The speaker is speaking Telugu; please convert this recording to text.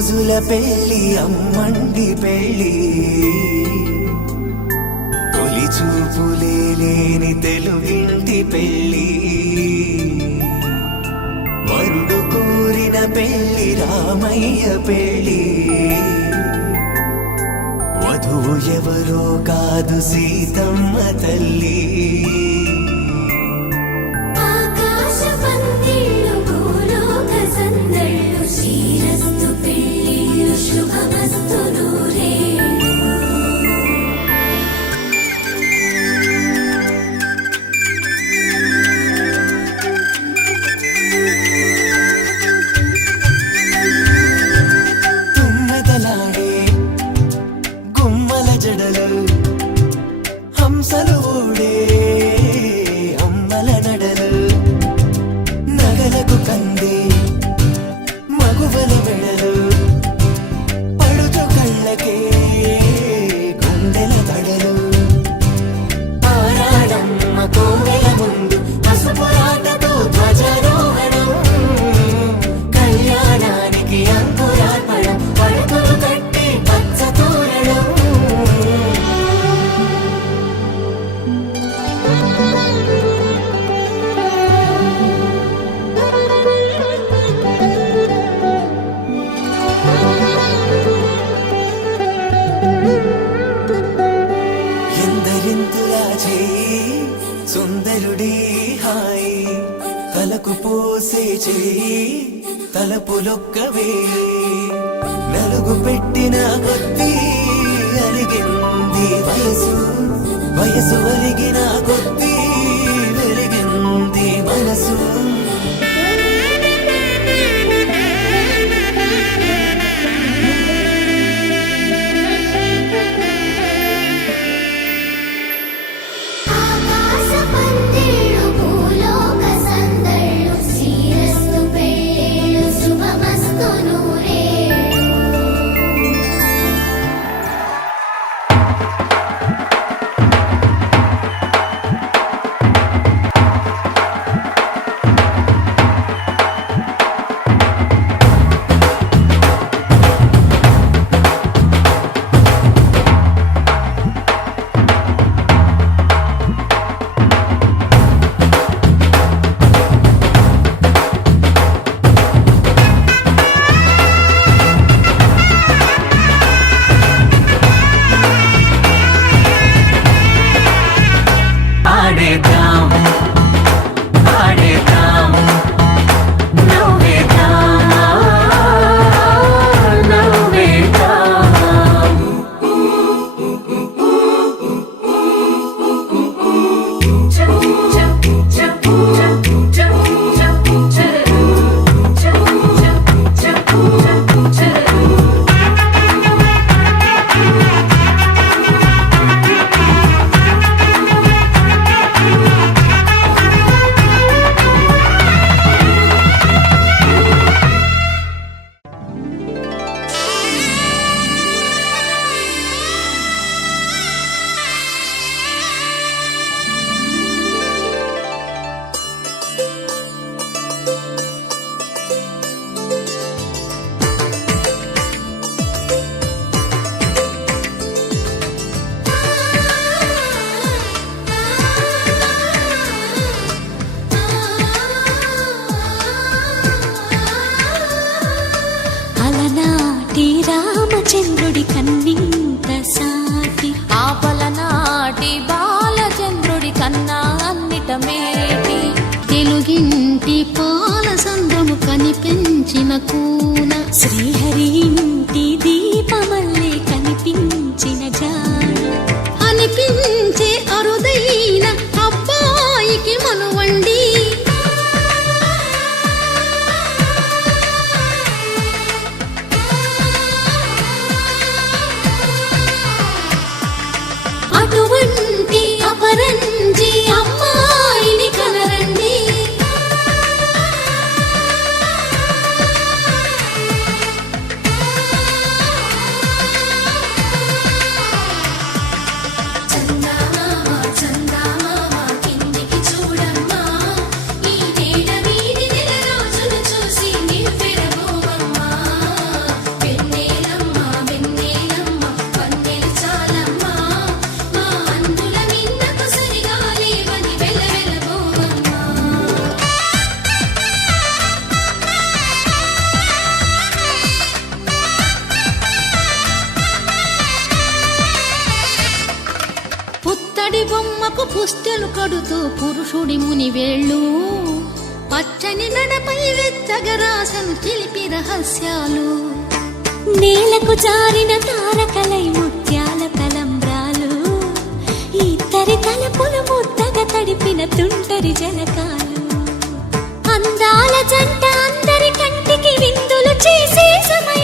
రోజుల పెళ్లి అమ్మండి పెళ్లి తొలి చూపులే లేని తెలుగింటి పెళ్లి వరుడు కోరిన పెళ్లి రామయ్య పెళ్లి వధువు ఎవరో కాదు సీతమ్మ తల్లి హంసలు ఓడే అమ్మల నడలు నగలకు కందే మగువల వెడలు పడుచు కళ్ళకే గుండెల తడలు ఆరాడమ్మ కోవెల ముందు పసుపురాటతో ధ్వజారోహణం కళ్యాణానికి అంకురార్పణం పడుతులు కట్టి పచ్చ తోరణం ఎందరింతులా చేయి సుందరుడి హాయి తలకు పోసే చేయి తలపులొక్కవే నలుగు పెట్టిన కొద్దీ అలిగింది వయసు వయసు అలిగిన కొద్దీ వెలిగింది మనసు రామచంద్రుడి కన్నింత సాటి ఆపలనాటి బాలచంద్రుడి కన్నా అన్నిట మేటి తెలుగింటి పాల సంద్రము కనిపించిన కూన శ్రీహరి ఇంటి దీపమల్లే కనిపించిన జాడ అనిపించే అరుదైన అబ్బాయికి మనువండి అటువంటి అపరంజి అమ్మాయిని కనరండి పుత్తడి బొమ్మకు పుస్తెలు కడుతూ పురుషుడి ముని వేళ్ళు పచ్చని నడపై వెచ్చగా రాసను చిలిపి రహస్యాలు నేలకు జారిన తారకలై ముత్యాల తలంబ్రాలు ఇద్దరి తలపులు ముద్దగా తడిపిన తుంటరి జలకాలు అందాల జంట అందరి కంటికి విందులు చేసే సమయం